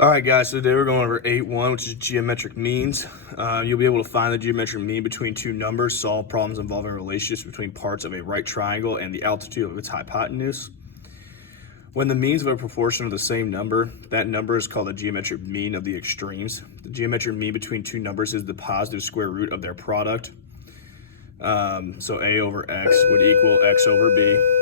All right, guys, so today we're going over 8.1, which is geometric means. You'll be able to find the geometric mean between two numbers, solve problems involving relationships between parts of a right triangle and the altitude of its hypotenuse. When the means of a proportion are the same number, that number is called the geometric mean of the extremes. The geometric mean between two numbers is the positive square root of their product. So a over x would equal x over b.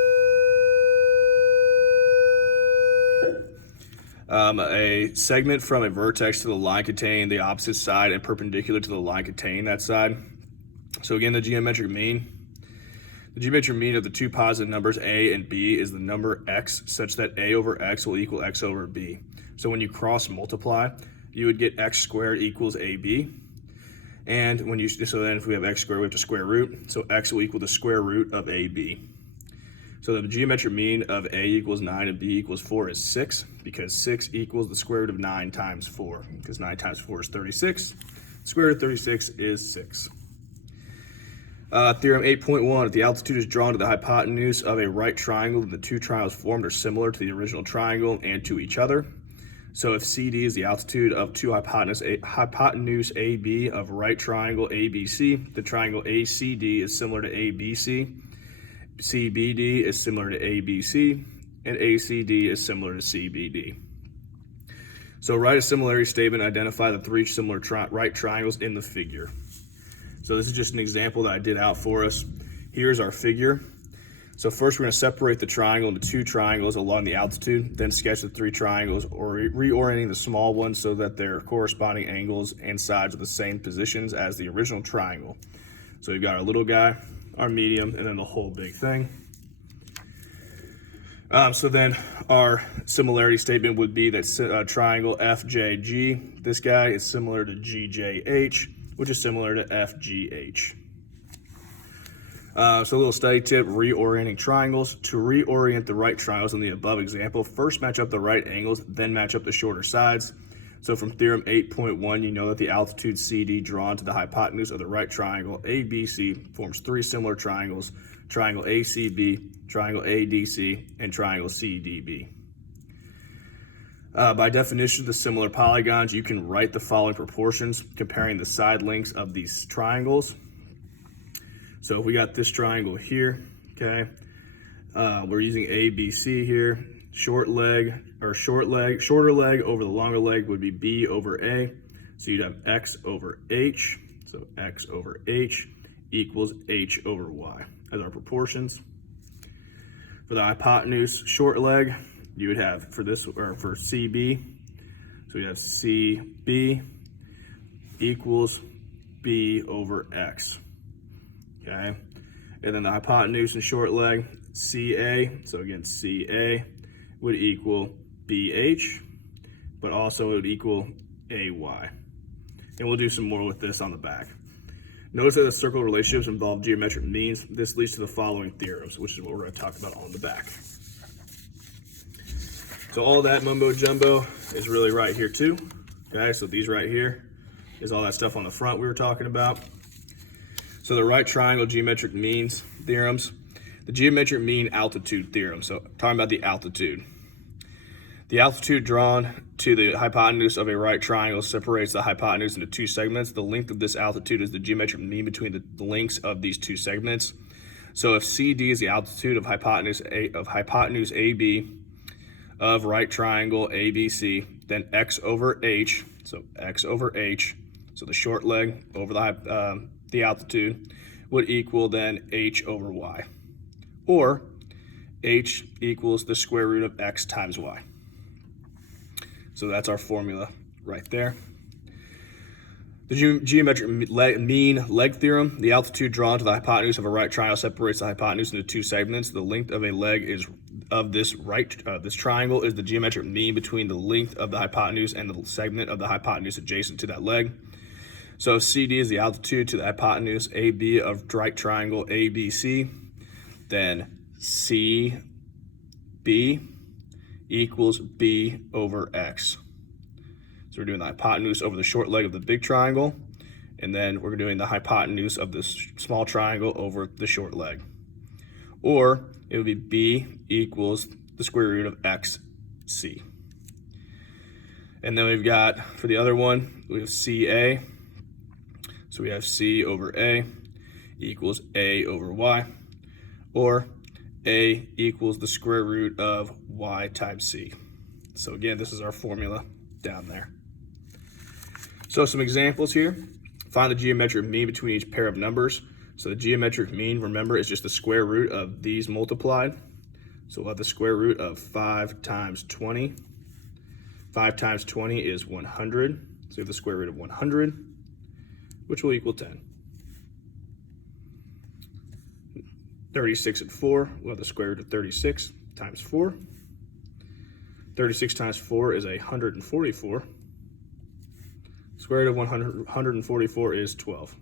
A segment from a vertex to the line containing the opposite side and perpendicular to the line containing that side. So again, the geometric mean of the two positive numbers a and b is the number x such that a over x will equal x over b. So when you cross multiply, you would get x squared equals ab. And then if we have x squared, we have to square root. So x will equal the square root of ab. So the geometric mean of a equals 9 and b equals 4 is 6, because 6 equals the square root of 9 times 4, because 9 times 4 is 36. The square root of 36 is 6. Theorem 8.1, if the altitude is drawn to the hypotenuse of a right triangle, then the two triangles formed are similar to the original triangle and to each other. So if CD is the altitude of two hypotenuse AB of right triangle ABC, the triangle ACD is similar to ABC. CBD is similar to ABC, and ACD is similar to CBD. So write a similarity statement, identify the three similar right triangles in the figure. So this is just an example that I did out for us. Here's our figure. So first we're going to separate the triangle into two triangles along the altitude, then sketch the three triangles, or reorienting the small ones so that their corresponding angles and sides are the same positions as the original triangle. So we've got our little guy, our medium, and then the whole big thing. So then our similarity statement would be that triangle FJG, this guy is similar to GJH, which is similar to FGH. So a little study tip, reorienting triangles. To reorient the right triangles in the above example, first match up the right angles, then match up the shorter sides. So from Theorem 8.1, you know that the altitude CD drawn to the hypotenuse of the right triangle ABC forms three similar triangles, triangle ACB, triangle ADC, and triangle CDB. By definition of the similar polygons, you can write the following proportions comparing the side lengths of these triangles. So if we got this triangle here, okay, we're using ABC here. Shorter leg over the longer leg would be B over A. So you'd have X over H. So X over H equals H over Y as our proportions. For the hypotenuse short leg, you would have for CB, so you have CB equals B over X. Okay, and then the hypotenuse and short leg, CA, so again, CA would equal BH, but also it would equal AY. And we'll do some more with this on the back. Notice that the circle relationships involve geometric means. This leads to the following theorems, which is what we're going to talk about on the back. So all that mumbo jumbo is really right here too. Okay, so these right here is all that stuff on the front we were talking about. So the right triangle geometric means theorems. The geometric mean altitude theorem. So talking about the altitude. The altitude drawn to the hypotenuse of a right triangle separates the hypotenuse into two segments. The length of this altitude is the geometric mean between the lengths of these two segments. So if CD is the altitude of hypotenuse AB of right triangle ABC, then X over H, so X over H, so the short leg over the altitude would equal then H over Y, or H equals the square root of X times Y. So that's our formula right there. The geometric mean leg theorem. The altitude drawn to the hypotenuse of a right triangle separates the hypotenuse into two segments. The length of a leg this triangle is the geometric mean between the length of the hypotenuse and the segment of the hypotenuse adjacent to that leg. So if CD is the altitude to the hypotenuse AB of right triangle ABC, then CB equals B over X. So we're doing the hypotenuse over the short leg of the big triangle, and then we're doing the hypotenuse of this small triangle over the short leg. Or it would be B equals the square root of XC. And then we've got, for the other one, we have CA. So we have C over A equals A over Y, or A equals the square root of Y times C. So again, this is our formula down there. So some examples here. Find the geometric mean between each pair of numbers. So the geometric mean, remember, is just the square root of these multiplied. So we'll have the square root of 5 times 20. 5 times 20 is 100. So we have the square root of 100, which will equal 10. 36 and 4, we'll have the square root of 36 times 4. 36 times 4 is 144. Square root of 144 is 12.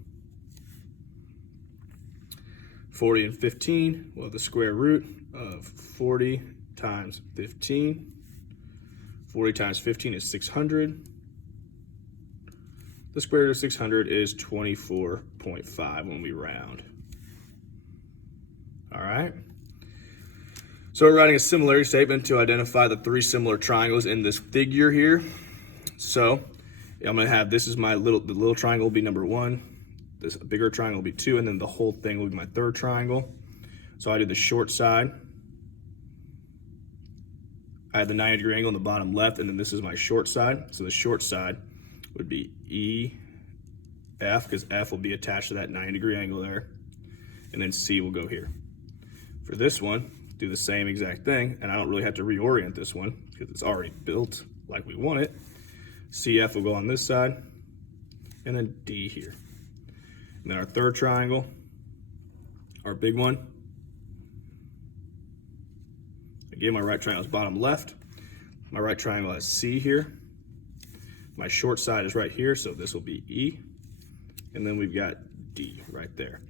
40 and 15, we'll have the square root of 40 times 15. 40 times 15 is 600. The square root of 600 is 24.5 when we round. All right. So we're writing a similarity statement to identify the three similar triangles in this figure here. So I'm going to have, this is the little triangle will be number 1. This bigger triangle will be 2, and then the whole thing will be my third triangle. So I did the short side. I had the 90-degree angle on the bottom left, and then this is my short side. So the short side would be EF, because F will be attached to that 90-degree angle there. And then C will go here. For this one, do the same exact thing, and I don't really have to reorient this one because it's already built like we want it. CF will go on this side, and then D here. And then our third triangle, our big one. Again, my right triangle is bottom left. My right triangle has C here. My short side is right here, so this will be E. And then we've got D right there.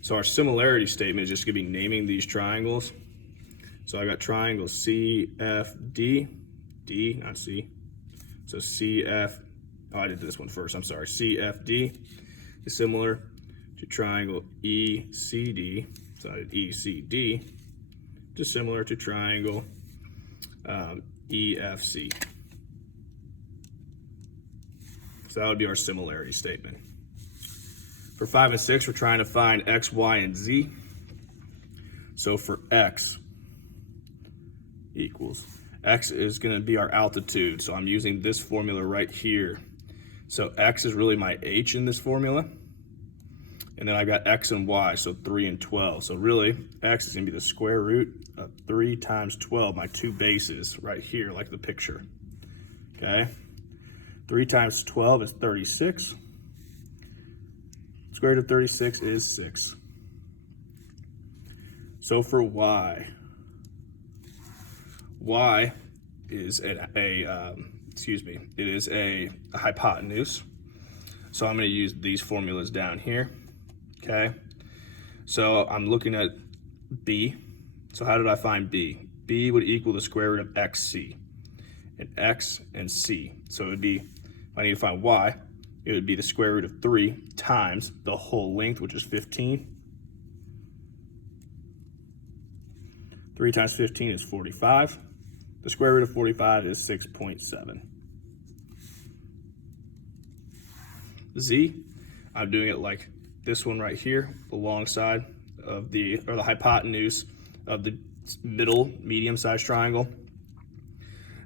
So our similarity statement is just going to be naming these triangles. So I got triangle CFD, D, not C. So CF, oh, I did this one first, I'm sorry. CFD is similar to triangle ECD. So I did ECD, just similar to triangle EFC. So that would be our similarity statement. For 5 and 6, we're trying to find X, Y, and Z. So for X equals, X is going to be our altitude. So I'm using this formula right here. So X is really my H in this formula. And then I got X and Y, so 3 and 12. So really, X is going to be the square root of 3 times 12, my two bases right here, like the picture. Okay? 3 times 12 is 36. Square root of 36 is 6. So for Y, Y is it is a hypotenuse. So I'm going to use these formulas down here. Okay. So I'm looking at B. So how did I find B? B would equal the square root of XC, and X and C. So it would be, if I need to find Y, it would be the square root of 3 times the whole length, which is 15. 3 times 15 is 45. The square root of 45 is 6.7. Z, I'm doing it like this one right here, alongside of the hypotenuse of the middle medium-sized triangle.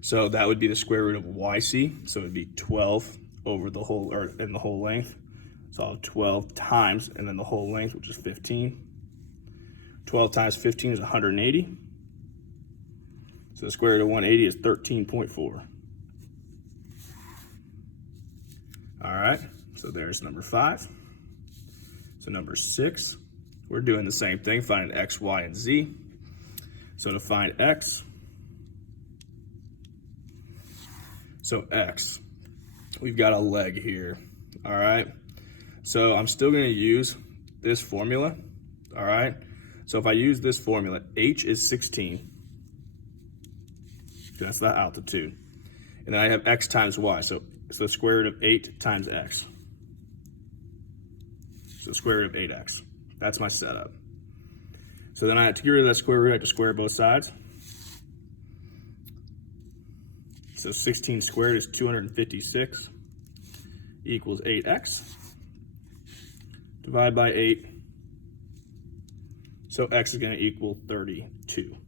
So that would be the square root of YC. So it would be 12 over the whole, or in the whole length. So I'll have 12 times, and then the whole length, which is 15. 12 times 15 is 180. So the square root of 180 is 13.4. All right, so there's number 5. So number 6, we're doing the same thing, finding X, Y, and Z. So to find X, so X, we've got a leg here, all right? So I'm still gonna use this formula, all right? So if I use this formula, H is 16. That's the altitude. And then I have X times Y, so it's the square root of 8 times X. So square root of 8x. That's my setup. So then I have to get rid of that square root. I have to square both sides. So 16 squared is 256 equals 8x. Divide by 8. So x is going to equal 32.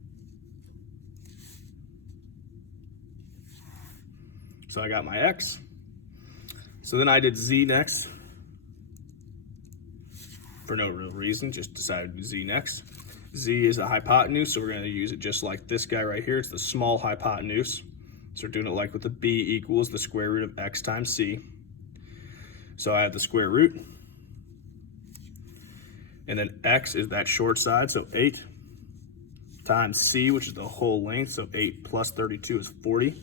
So I got my x. So then I did z next. For no real reason, just decided to do z next. Z is a hypotenuse, so we're going to use it just like this guy right here. It's the small hypotenuse. So we're doing it like with the b equals the square root of x times c. So I have the square root. And then x is that short side, so 8 times c, which is the whole length. So 8 plus 32 is 40.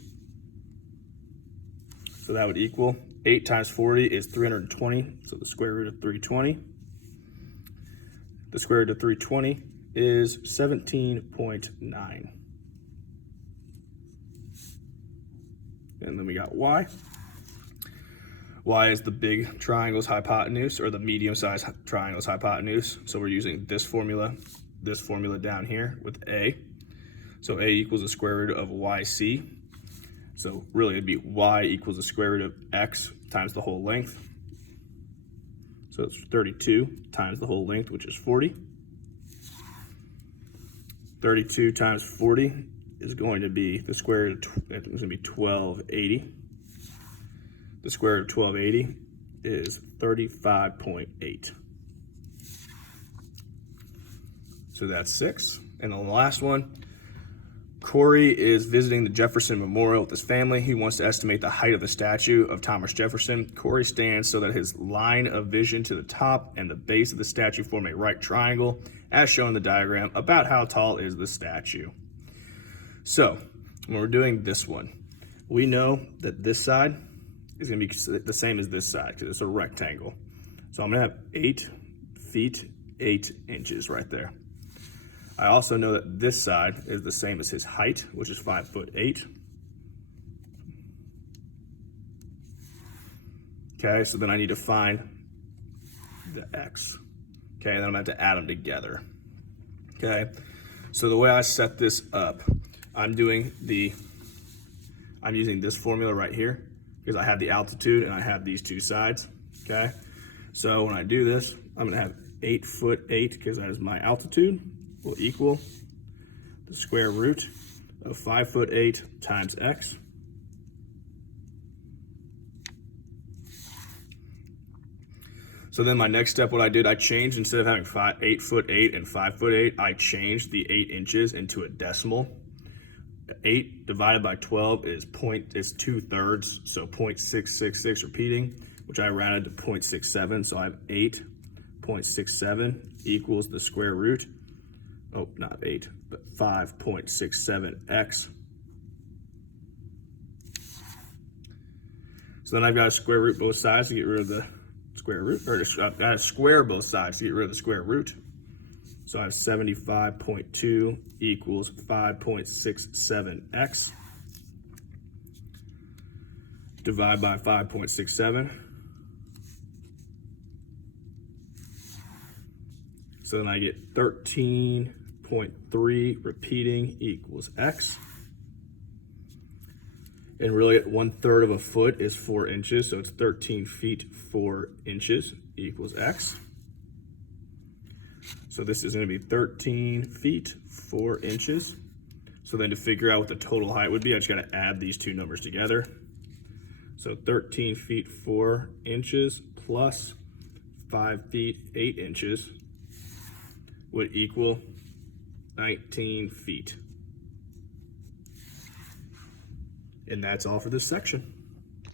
So that would equal 8 times 40 is 320. So the square root of 320. The square root of 320 is 17.9. And then we got y. Y is the big triangle's hypotenuse, or the medium-sized triangle's hypotenuse. So we're using this formula down here with a. So a equals the square root of yc. So really it'd be y equals the square root of x times the whole length. So it's 32 times the whole length, which is 40. 32 times 40 is going to be the square root of, it's going to be 1280. The square root of 1280 is 35.8. So that's 6. And on the last one, Corey is visiting the Jefferson Memorial with his family. He wants to estimate the height of the statue of Thomas Jefferson. Corey stands so that his line of vision to the top and the base of the statue form a right triangle, as shown in the diagram. About how tall is the statue? So, when we're doing this one, we know that this side is going to be the same as this side because it's a rectangle. So I'm going to have 8 feet, 8 inches right there. I also know that this side is the same as his height, which is 5'8". Okay, so then I need to find the x. Okay, then I'm going to have to add them together. Okay, so the way I set this up, I'm using this formula right here because I have the altitude and I have these two sides. Okay, so when I do this, I'm going to have 8'8" because that is my altitude, will equal the square root of 5'8" times x. So then my next step, what I did, I changed, instead of having 8'8" and 5'8", I changed the 8 inches into a decimal. 8 divided by 12 is 2/3, so 0.666 repeating, which I rounded to 0.67. So I have 8.67 equals the square root. Oh, not 8, but 5.67x. So then I've got to square root both sides to get rid of the square root, or I've got to square both sides to get rid of the square root. So I have 75.2 equals 5.67x. Divide by 5.67. So then I get 13.3 repeating equals x. And really 1/3 of a foot is 4 inches, so it's 13 feet 4 inches equals x. So this is going to be 13 feet 4 inches. So then to figure out what the total height would be, I just got to add these two numbers together. So 13 feet 4 inches plus 5 feet 8 inches would equal 19 feet. And that's all for this section.